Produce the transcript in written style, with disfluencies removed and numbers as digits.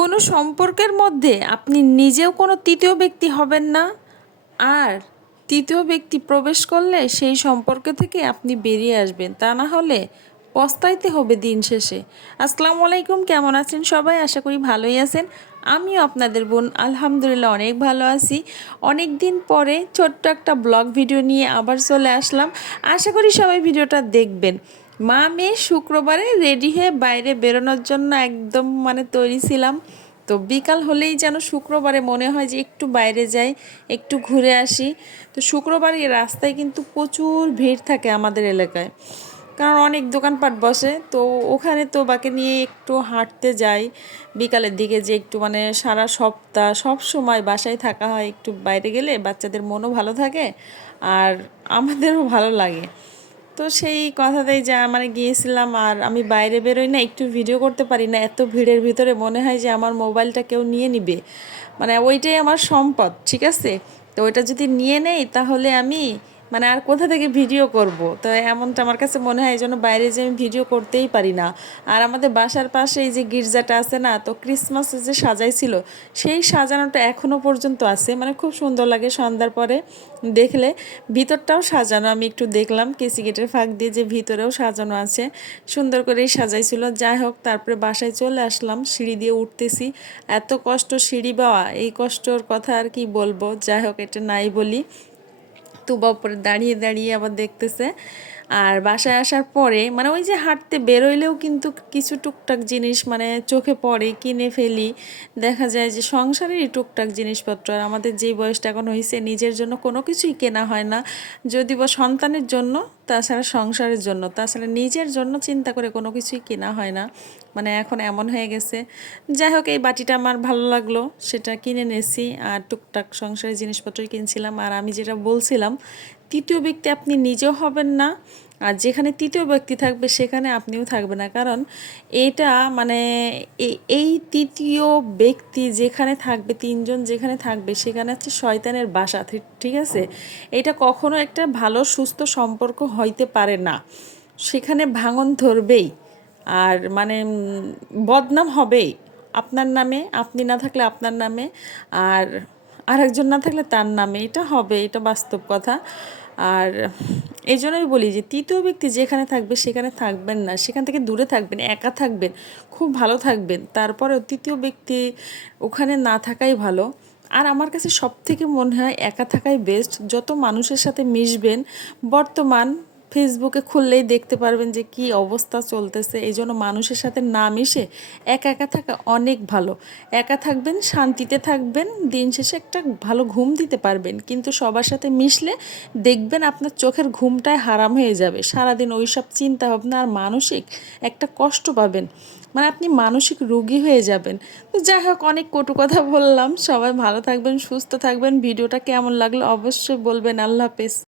কোনো সম্পর্কের মধ্যে আপনি নিজেও কোনো তৃতীয় ব্যক্তি হবেন না, আর তৃতীয় ব্যক্তি প্রবেশ করলে সেই সম্পর্ক থেকে আপনি বেরিয়ে আসবেন, তা না হলে পস্তাইতে হবে দিন শেষে। আসসালামু আলাইকুম, কেমন আছেন সবাই? আশা করি ভালোই আছেন। আমিও আপনাদের বোন আলহামদুলিল্লাহ অনেক ভালো আছি। অনেক দিন পরে ছোট্ট একটা ব্লগ ভিডিও নিয়ে আবার চলে আসলাম। আশা করি সবাই ভিডিওটা দেখবেন। মা মেয়ে শুক্রবারে রেডি হয়ে বাইরে বেরোনোর জন্য একদম তৈরি ছিলাম। তো বিকাল হলেই যেন শুক্রবারে মনে হয় যে একটু বাইরে যাই, একটু ঘুরে আসি। তো শুক্রবারে রাস্তায় কিন্তু প্রচুর ভিড় থাকে আমাদের এলাকায়, কারণ অনেক দোকানপাট বসে। তো ওখানে তো বাকে নিয়ে একটু হাঁটতে যাই বিকালের দিকে, যে একটু সারা সপ্তাহ সব সময় বাসায় থাকা হয়, একটু বাইরে গেলে বাচ্চাদের মনও ভালো থাকে আর আমাদেরও ভালো লাগে। তো সেই কথাতেই যা গিয়েছিলাম। আর আমি বাইরে বেরোই না, একটু ভিডিও করতে পারি না, এত ভিড়ের ভিতরে মনে হয় যে আমার মোবাইলটা কেউ নিয়ে নিবে। ওইটাই আমার সম্পদ, ঠিক আছে? তো ওইটা যদি নিয়ে নেই তাহলে আমি আর কোথা থেকে ভিডিও করব? তো এমনটা আমার কাছে মনে হয়, এই জন্য বাইরে যে আমি ভিডিও করতেই পারি না। আর আমাদের বাসার পাশে এই যে গির্জাটা আছে না, তো ক্রিসমাসে যে সাজাইছিল সেই সাজানোটা এখনও পর্যন্ত আছে, খুব সুন্দর লাগে সন্ধ্যার পরে দেখলে। ভিতরটাও সাজানো, আমি একটু দেখলাম কেসি গেটের ফাঁক দিয়ে যে ভিতরেও সাজানো আছে, সুন্দর করেই সাজাইছিল। যাই হোক, তারপরে বাসায় চলে আসলাম, সিঁড়ি দিয়ে উঠতেছি। এত কষ্ট সিঁড়ি বাওয়া, এই কষ্টর কথা আর কি বলবো। যাই হোক, এটা নাই বলি। তুবা উপরে দাঁড়িয়ে দাঁড়িয়ে আবার দেখতেছে। আর বাসায় আসার পরে ওই যে হাঁটতে বেরোইলেও কিন্তু কিছু টুকটাক জিনিস চোখে পড়ে, কিনে ফেলি। দেখা যায় যে সংসারেরই টুকটাক জিনিসপত্র। আর আমাদের যেই বয়সটা এখন হয়েছে, নিজের জন্য কোনো কিছুই কেনা হয় না, যদি বা সন্তানের জন্য, তাছাড়া সংসারের জন্য, তাছাড়া নিজের জন্য চিন্তা করে কোনো কিছুই কেনা হয় না। এখন এমন হয়ে গেছে। যাই হোক, এই বাটিটা আমার ভালো লাগলো, সেটা কিনে নিয়েছি। আর টুকটাক সংসারের জিনিসপত্রই কিনছিলাম। আর আমি যেটা বলছিলাম, তৃতীয় ব্যক্তি আপনি নিজেও হবেন না, আর যেখানে তৃতীয় ব্যক্তি থাকবে সেখানে আপনিও থাকবেন না। কারণ এটা এই তৃতীয় ব্যক্তি যেখানে থাকবে, তিনজন যেখানে থাকবে, সেখানে হচ্ছে শয়তানের বাসা, ঠিক আছে? এটা কখনো একটা ভালো সুস্থ সম্পর্ক হইতে পারে না। সেখানে ভাঙন ধরবেই। আর বদনাম হবেই আপনার নামে, আপনি না থাকলে আপনার নামে, আর আরেকজন না থাকলে তার নামে, এটা হবে, এটা বাস্তব কথা। আর এই জন্যই বলি যে তৃতীয় ব্যক্তি যেখানে থাকবে সেখানে থাকবেন না, সেখান থেকে দূরে থাকবেন, একা থাকবেন, খুব ভালো থাকবেন। তারপরেও তৃতীয় ব্যক্তি ওখানে না থাকাই ভালো। আর আমার কাছে সব থেকে মনে হয় একা থাকাই বেস্ট। যত মানুষের সাথে মিশবেন, বর্তমান ফেসবুকে খুললেই দেখতে পারবেন যে কি অবস্থা চলতেছে। এই জন্য মানুষের সাথে না মিশে একা একা থাকা অনেক ভালো। একা থাকবেন, শান্তিতে থাকবেন, দিন শেষে একটা ভালো ঘুম দিতে পারবেন। কিন্তু সবার সাথে মিশলে দেখবেন আপনার চোখের ঘুমটাই হারাম হয়ে যাবে, সারাদিন ওই সব চিন্তা ভাবনা, আর মানসিক একটা কষ্ট পাবেন, আপনি মানসিক রোগী হয়ে যাবেন। তো যাই হোক, অনেক কটু কথা বললাম। সবাই ভালো থাকবেন, সুস্থ থাকবেন। ভিডিওটা কেমন লাগলো অবশ্যই বলবেন। আল্লাহ হাফেজ।